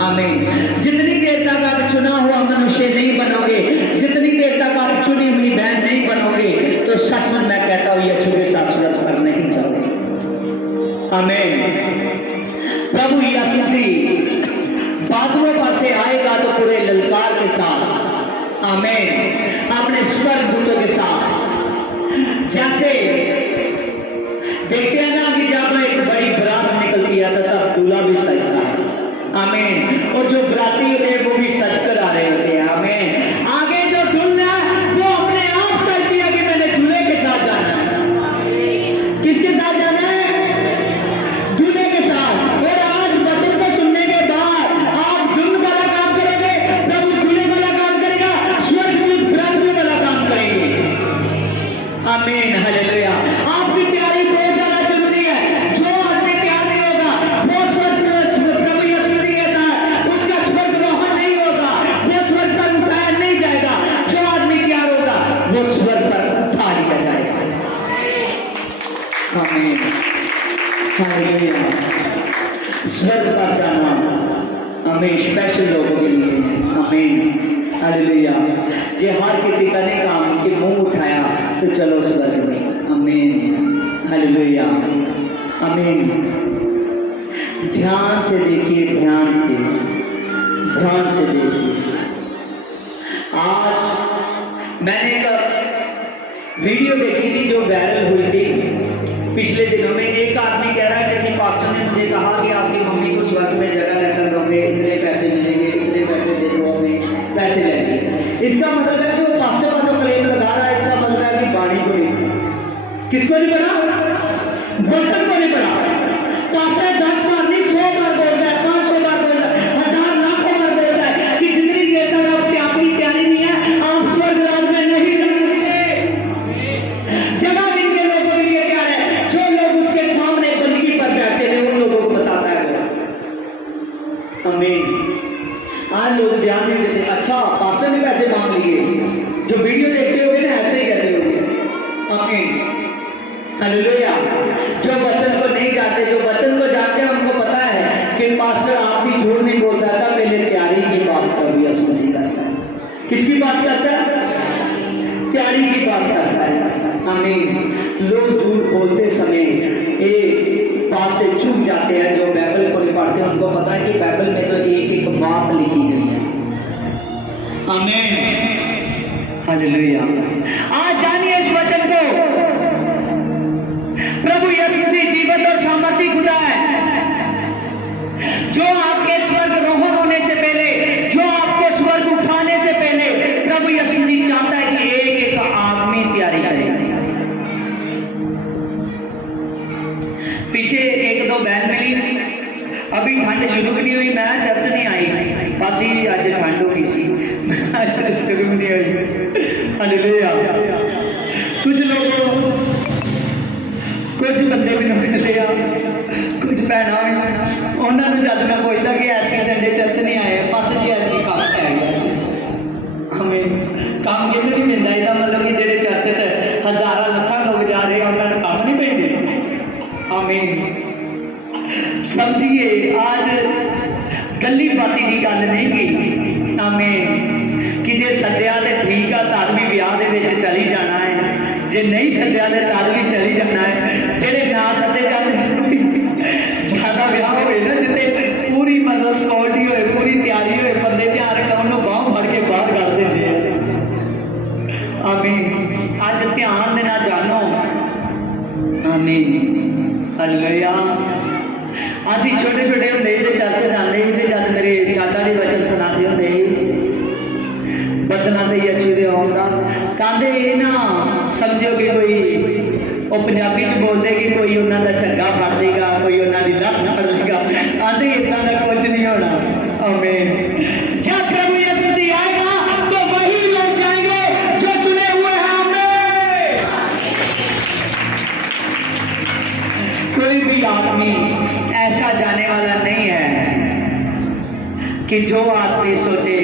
आमीन। जितनी देर तक आप चुना हुआ मनुष्य नहीं बनोगे, जितनी देर तक आप चुनी हुई बहन नहीं बनोगे, तो सच में मैं कहता हूं यीशु के साथ सूरत पर नहीं जाओगे। आमीन। प्रभु यीशु मसीह बादलों पर से आएगा तो पूरे ललकार के साथ, आमीन, अपने स्वर्गदूतों के साथ। जैसे देखते हैं ना कि जब एक बड़ी बरात निकलती है तो तब दूल्हा भी सजता है। आमीन। और जो बराती होते हैं वो भी सज कर आ रहे होते हैं। आमीन। आगे जो दूल्हा है वो अपने आप सज दिया कि मैंने दूल्हे के साथ जाना है। किसके साथ जाना है? दूल्हे के साथ। और आज वचन को सुनने के बाद आप दूल्हे वाला काम करोगे, प्रभु दूल्हे वाला काम करेगा, स्वर्गदूत ब्रह्म वाला काम करेंगे। आमीन, हालेलुया। आपकी तैयारी बहुत ज्यादा जरूरी है। जो आदमी तैयार नहीं होगा वो स्वर्ग, प्रभु यीशु मसीह के साथ उसका स्वर्ग रोहन नहीं होगा, वो स्वर्ग पर उठाया नहीं जाएगा। जो आदमी तैयार होगा वो स्वर्ग पर उठा लिया जाएगा। आमीन, हालेलुया। स्वर्ग पर जाना हमें स्पेशल लोगों के लिए। आमीन, हालेलुया। जे हर किसी का नहीं काम कि मुंह उठाया तो चलो स्वर्ग में। आमीन, हालेलुया। आमीन। ध्यान से देखिए, ध्यान से देखिए। आज मैंने एक वीडियो देखी थी जो वायरल हुई थी पिछले दिनों में। एक आदमी कह रहा है, किसी पास्टर ने मुझे कहा कि आपकी मम्मी को स्वर्ग में जगह लेकर दोगे, इतने पैसे मिलेंगे, इतने पैसे दे दो, हमें पैसे लेंगे। इसका मतलब है कि वो पास्टर का जो क्लेम लगा रहा है, इसका मतलब है कि बाणी को नहीं, किसको नहीं पढ़ा? वचन को नहीं पढ़ा। पास्टर 10 बार नहीं 100 बार बोलता है, 500 बार बोलता है, 1000 लाखों बार बोलता है कि जितनी देर तक आपकी तैयारी नहीं है आप स्वर्ग राज में नहीं रह सकते। जवाब इनके लोगों के लिए क्या है? जो लोग उसके सामने बंदगी पर बैठे हैं उन लोगों को बताता है। आमीन। आज लोग ध्यान नहीं देते। अच्छा, पास्टर ने पैसे मांग लिए, जो वीडियो देखते होंगे ना ऐसे ही कहते होंगे। आमीन, हालेलुया। जो वचन को नहीं जानते, जो वचन को जानते हैं उनको पता है कि पास्टर आप भी झूठ नहीं बोल सकता। पहले तैयारी की बात कर यीशु मसीह करता है। किसकी बात करता है? तैयारी की बात करता है। आमीन। लोग झूठ बोलते समय एक बात से चूक जाते हैं। जो बाइबल को नहीं पढ़ते उनको पता है कि बाइबल में तो एक एक बात लिखी गई है। आमीन, हालेलुया। आज जानिए इस वचन को। प्रभु यीशु मसीह जीवित और सामर्थी खुदा है, जो आपके स्वर्ग रोहन होने से पहले, जो आपको स्वर्ग उठाने से पहले प्रभु यीशु मसीह चाहता है कि एक एक आदमी तैयारी करे। पीछे एक दो बहन मिली, अभी ठंड शुरू भी नहीं हुई, मैं चर्च नहीं आई, बस ही आज ठंड हो गई सी, शुरू भी हालेलुया। कुछ लोगों कुछ बंदे मैनूं मिलते आ, कुछ भैणां उन्होंने जब मैं पूछता कि ऐतकी संडे चर्च नहीं आए, बस जी ऐतकी काम पै गया। हमें काम किन्नू नहीं मिलता, इसका मतलब कि जेडे चर्च च हज़ारां लखां लोग जा रहे हैं उन्होंने काम नहीं पैंदे। आमीन। समझिए आज गली बाती की गल नहीं की। आमीन। कि जे सद्या तो ठीक आ, तद भी ब्याह दे विच चली जाना है, जे नहीं सद्या तो तद भी चली जाना है। जेडे ना सदे जाते ज्यादा ब्याह होए ना, जिते पूरी मतलब सिक्योरिटी होए, पूरी तैयारी होए, बंदे ध्यान रखा उन्होंने बांह फड़ के बाहर कर देते हैं। आमीन। अज ध्यान देना जानो। आमीन। हालेलुया। असी छोटे छोटे होंगे चर्च जाते थे, जब मेरे चाचा जी वचन सुनाते होंगे बदलों के यीशु के आउण दा, कहते ये ना समझो कि कोई वो पंजाबी च बोलते कि कोई उन्होंने झग्गा फड़ देगा, कोई उन्होंने लत्त फड़ देगा। कहते इतना का कुछ नहीं होना। आमीन। जब प्रभु यीशु मसीह आएगा तो वही लोग जाएंगे जो चुने हुए हैं। आमीन। कोई भी आदमी ऐसा जाने वाला नहीं है कि जो आदमी सोचे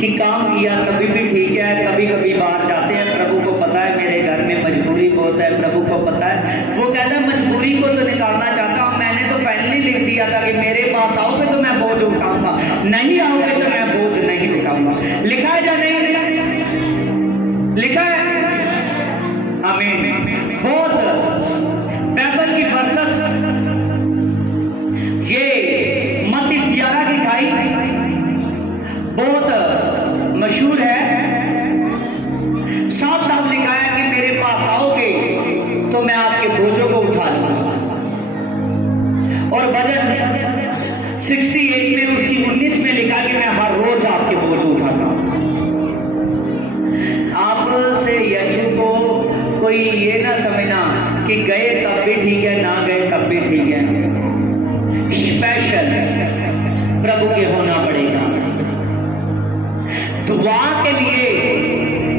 कि काम किया कभी भी ठीक है, कभी कभी बाहर जाते हैं, प्रभु को पता है मेरे घर में मजबूरी बहुत है, प्रभु को पता है। वो कहता है मजबूरी को तो निकालना चाहता हूँ, मैंने तो पहले ही लिख दिया था कि मेरे पास आओगे तो मैं बोझ उठाऊंगा, नहीं आओगे तो मैं बोझ नहीं उठाऊंगा। लिखा है या नहीं लिखा है? आमीन। बहुत बाइबल की वर्सेस ये मत्ती 11 की खाई बहुत मशहूर है। साफ साफ लिखा है कि मेरे पास आओगे तो मैं आपके बोझों को उठा लूंगा। और भजन 68 में उसकी 19 में लिखा कि मैं हर रोज आपके बोझ उठाता हूं। आपसे यीशु को कोई ये ना समझना कि गए तब भी ठीक है, ना गए तब भी ठीक है। स्पेशल प्रभु के होना पड़ेगा। दुआ के लिए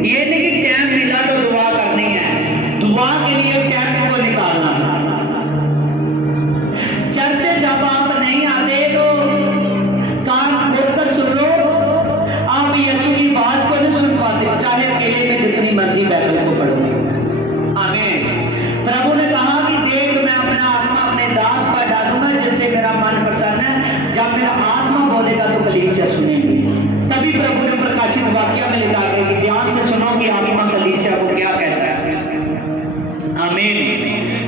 ये नहीं कि टाइम मिला तो दुआ करनी है, दुआ के लिए टाइम को निकालना। चर्च जब आप नहीं आते तो कान खोलकर सुन लो, आप यीशु की बात को नहीं सुन पाते, चाहे अकेले में जितनी मर्जी बाइबल को पढ़ो। आमीन। प्रभु ने कहा कि देख मैं अपना आत्मा अपने दास पर डालूंगा जिससे मेरा मन प्रसन्न है, जब मेरा आत्मा बोलेगा तो कलीसिया सुनेगी। तभी प्रभु ने प्रकाशित वाक्य में लिखा है कि ध्यान से सुनो कि आत्मा कलीसिया को क्या कहता है। आमीन।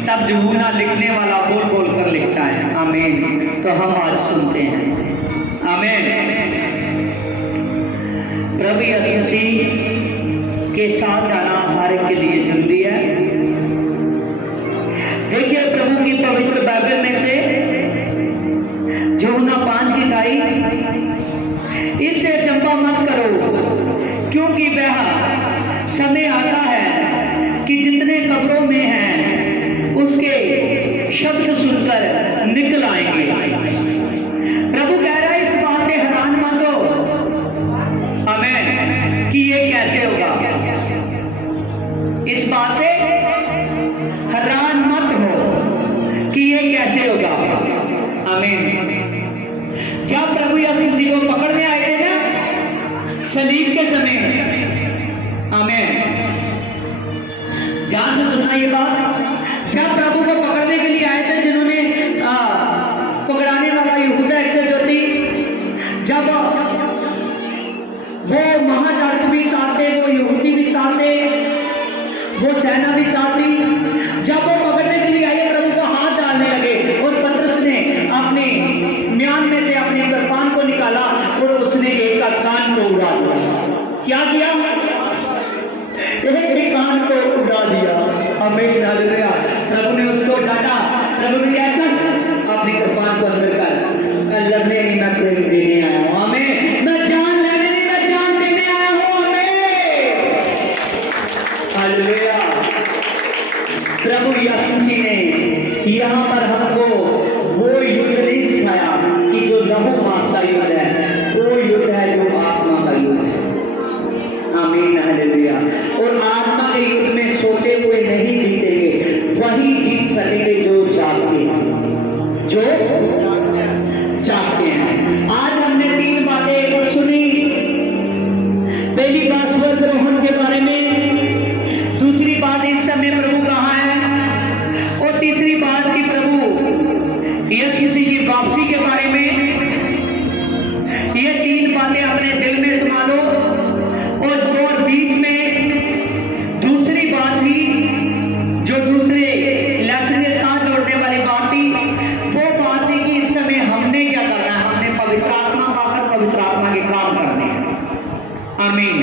तब यूहन्ना लिखने वाला बोल बोल कर लिखता है। आमीन। तो हम आज सुनते हैं। आमीन। प्रभु यीशु मसीह के साथ जाना हर एक के लिए जरूरी है। देखिए प्रभु की पवित्र बाइबल में से यूहन्ना 5 की खाई, इससे अचंभा मत करो क्योंकि वह समय आता है कि जितने कब्रों में हैं उसके शब्द सुनकर निकल आएंगे। प्रभु कह रहा है इस बात से हैरान मत हो। आमीन। कि ये कैसे होगा, इस बात से हैरान मत हो कि ये कैसे होगा। आमीन। जब प्रभु यीशु मसीह को पकड़ने आए थे ना सलीब के समय, आमीन, ध्यान से सुनना ये बात। जब प्रभु को पकड़ने के लिए आए थे, जिन्होंने पकड़ाने वाला यहूदा इस्करियोती, जब वो महायाजक भी साथ थे, वो यहूदी भी साथ थे, वो सेना भी साथ थी, जब वो पकड़ने के लिए आए प्रभु को हाथ डालने लगे और पतरस ने अपने म्यान में से अपने कृपान को निकाला और उसने एक का कान को उड़ा दिया। क्या किया? एक कान को उड़ा दिया। आमीन। हालेलुया। प्रभु ने उसको डांटा। प्रभु ने क्या चल अपनी कृपान को अंदर कर, मैं लड़ने नहीं, मैं प्रेम देने आया हूँ। आमीन। मैं जान लेने नहीं, मैं जान देने आया हूँ। आमीन। हालेलुया। प्रभु यीशु मसीह ने यहाँ पर हमको वो युद्ध नहीं सिखाया कि जो लहू मांस का युद्ध है, वो युद्ध है जो आत्मा का युद्ध है। आमीन। हालेलुया। और आत्मा के युद्ध में सोते हुए नहीं जीतेंगे, वही जीत सकेंगे जो जागते हैं, जो जागते हैं। आज हमने 3 बातें सुनी। पहली बात स्वर्गारोहण के बारे में, दूसरी बात इस समय प्रभु कहाँ है, और तीसरी बात की प्रभु यीशु मसीह की वापसी के बारे में। ये 3 बातें अपने दिल में समा लो। और बीच में दूसरी बात थी, जो दूसरे लेसन के साथ जोड़ने वाली बात थी, वो बात थी कि इस समय हमने क्या करना है। हमने पवित्र आत्मा पाकर पवित्र आत्मा के काम करने हैं। आमीन।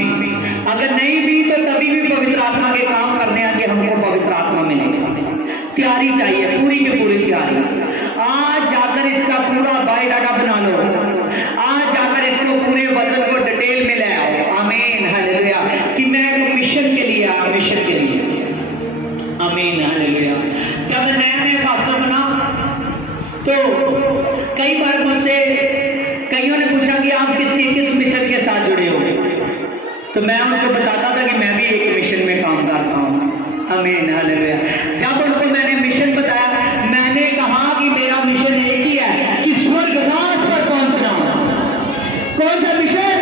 अगर नहीं भी तो तभी भी पवित्र आत्मा के काम करने आगे हमको पवित्र आत्मा मिलेगी। तैयारी चाहिए, पूरी की पूरी तैयारी। आज जाकर इसका पूरा बायोडाटा बना लो। आज जाकर इसको पूरे वचन को डिटेल में ले आओ। आमीन, हालेलुया। कि मैं एक मिशन के लिए आया, मिशन के लिए। आमीन, हालेलुया। जब मैं पास्टर बना तो कई बार मुझसे कईयों ने पूछा कि आप किस मिशन के साथ जुड़े हो, तो मैं उनको बताता था कि मैं भी एक मिशन में काम करता हूँ। आमीन, हालेलुया। जब उनको मैंने मिशन बताया, मैंने कहा कि मेरा मिशन एक ही है कि स्वर्ग राज पर पहुंचना। कौन सा मिशन?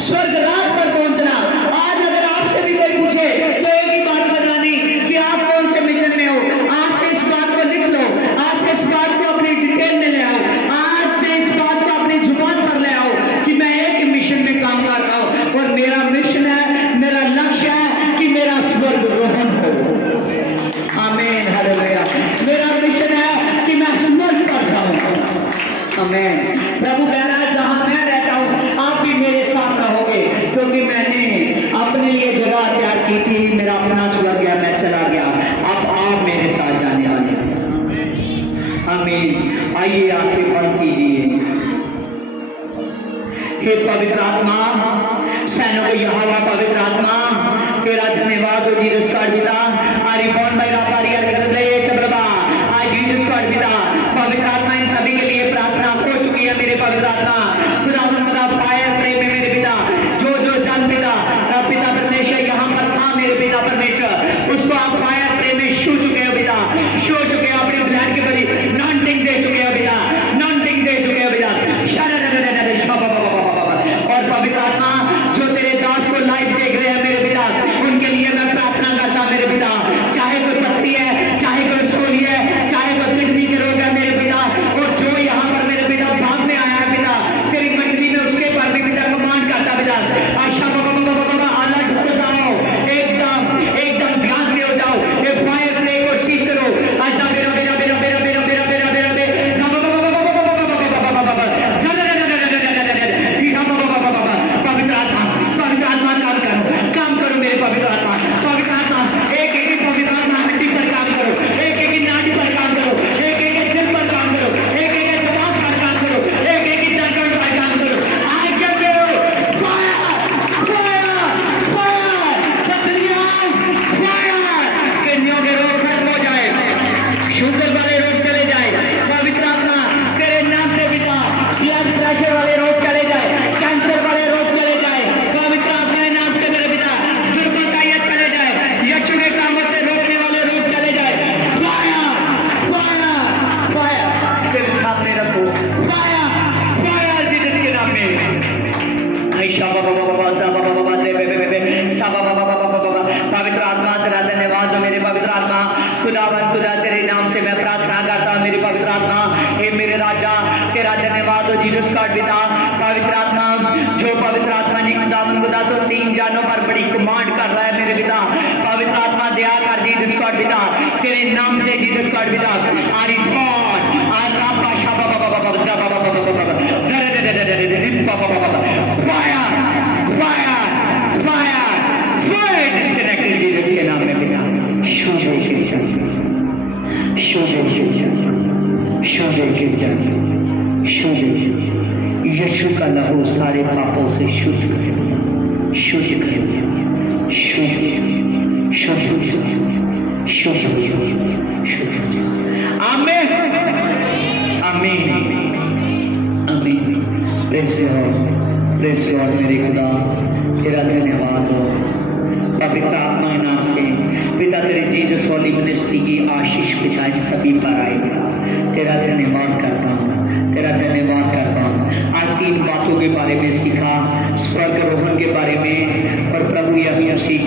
स्वर्ग राज पर पहुंचना। आज अगर आपसे भी कोई पूछे तो एक ही बात बतानी कि आप कौन से मिशन में हो। आज से इस बात को लिख लो, आज से इस बात को अपनी डिटेल में ले आओ, आज से इस बात को अपनी जुबान पर ले आओ कि मैं एक मिशन में काम करता हूँ और मेरा मिशन है, मेरा लक्ष्य है कि मेरा स्वर्ग रोहन हो। आमीन, हालेलुया। मेरा मिशन है कि मैं स्वर्ग पर जाऊं। आमीन। प्रभु कह रहा है जहां मैं रहता हूं आप भी मेरे साथ रहोगे, क्योंकि मैंने अपने लिए जगह तैयार की थी। मेरा अपना स्वर्ग है, मैं चला गया, अब आप मेरे साथ जाने वाले हैं। आमीन। आइए आंखें बंद कीजिए। हे पवित्र आत्मा, सैनों को यहोवा पवित्र आत्मा, तेरा धन्यवाद हो जीसस का पिता। आरी बॉन भाई रापारी करते चबरबा आज जीसस का पिता। पवित्र आत्मा इन सभी के लिए प्रार्थना हो चुकी है। मेरे पवित्र आत्मा खुदा फायर प्रेम में मेरे पिता, जो जन पिता पिता परमेश्वर यहाँ पर था मेरे पिता परमेश्वर, उसको आप फायर प्रेम में छू चुके हो पिता, छू चुके हो। अपने ब्लड की बड़ी नॉन्टिंग दे चुके हो पिता, नॉन्टिंग दे चुके हो पिता। और पवित्र आत्मा जो तेरे दास को लाइव देख रहे हैं मेरे पिता, उनके लिए मैं प्रार्थना करता मेरे पिता। चाहे कोई पत्ती है, चाहे कोई सोली है, चाहे कोई किडनी के रोग है मेरे पिता, और जो यहाँ पर मेरे पिता भाग में आया है पिता तेरी मंडली में, उसके पर भी पिता कमांड करता पिता। आशा अलर्ट हो जाओ, एकदम ध्यान से हो जाओ। ये फायर प्ले को सीख करो। अच्छा मेरा मेरा मेरा मेरा मेरा मेरा मेरा मेरा पवित्र आत्मा काम करो मेरे पवित्र आत्मा। पवित्र आत्मा एक एक पवित्र आत्मा हड्डी पर काम करो, एक एक नाड़ी पर काम करो, एक एक दिल पर काम करो, एक एक दिमाग पर काम करो, एक एक तंत्र पर काम करो। I give you fire fire fire fire. किडनियों के रोग खत्म हो जाए, शुगर वाले रोग चले जाए। पवित्र आत्मा तेरे नाम से पिता ब्लड प्रेशर वाले रोग चले जाए, कैंसर वाले रोग चले जाए। पवित्र आत्मा के नाम से मेरे पिता दुर्बलता ये चले जाए, यीशु के कामों से रोकने वाले रोग चले जाए। Fire fire fire. सिर्फ सामने रखो, फायर फायर जीसस के नाम में। ऐशा बाबा बाबा साबा बाबा दे बे साबा बाबा बाबा। पवित्र आत्मा तेरा धन्यवाद हो मेरे पवित्र आत्मा। खुदावन खुदा तेरे नाम से मैं प्रार्थना करता हूँ मेरी पवित्र आत्मा। हे मेरे राजा तेरा धन्यवाद हो जीसस का पिता। पवित्र आत्मा जो पवित्र आत्मा जी खुदावन खुदा तो 3 जानों पर बड़ी कमांड कर रहा है मेरे पिता। पवित्र आत्मा दया कर जीसस का पिता तेरे नाम से जीसस का पिता। आरी गॉड आज रापा शाबा बाबा बाबा जाबा बाबा बाबा दरे दरे दरे दरे बाबा बाबा fire fire fire fire disconnected Jesus के नाम में पिता। शोधे के चल, शोधे के चल, शोधे के चल, शोधे। यीशु का लहू सारे पापों से शुद्ध करे, शुद्ध करे, शुद्ध शुद्ध शुद्ध शुद्ध। की ही आशीष पिता इन सभी पर आएगा। तेरा धन्यवाद करता हूँ, तेरा धन्यवाद करता हूँ। आज 3 बातों के बारे में सीखा, स्वर्गारोहण के बारे में और प्रभु यीशु मसीह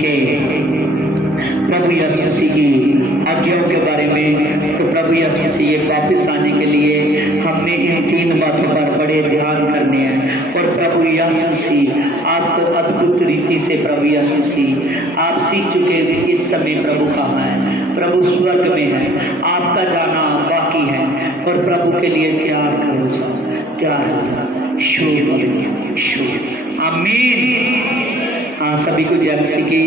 की आज्ञाओं के बारे में। तो प्रभु यीशु मसीह वापस आने के लिए हमने इन 3 बातों पर बड़े ध्यान करने हैं। और प्रभु यीशु मसीह आपको अद्भुत रीति से, प्रभु यीशु मसीह आप सीख चुके हैं इस समय प्रभु कहाँ है। प्रभु स्वर्ग में है, आपका जाना बाकी है। और प्रभु के लिए तैयार करो, जाओ तैयार हो, शुभ आमीन। हाँ, सभी को जय मसीह की।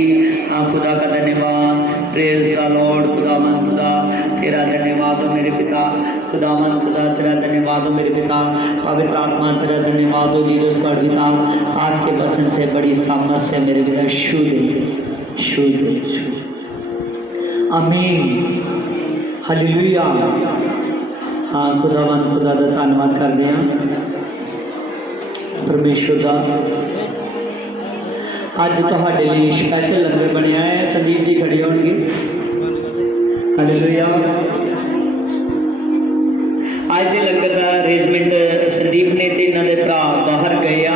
हाँ, खुदा का धन्यवाद, प्रेज द लॉर्ड। खुदावन खुदा तेरा धन्यवाद हो मेरे पिता, खुदावन खुदा तेरा धन्यवाद हो मेरे पिता, पवित्र आत्मा तेरा धन्यवाद हो जीसस का पिता। आज के वचन से बड़ी सामर्थ्य मेरे पिता, शुद्ध शुद्ध आमीन, हालेलुया। हाँ, खुदावन खुदा का धन्यवाद करते हैं परमेश्वर का। अज तुहाडे लिए स्पैशल लंगर बनया है। संदीप जी खड़े होंगे, हालेलुया। अज के लंगर का अरेंजमेंट संदीप ने ते इन्हां दे भरा बाहर गए आ।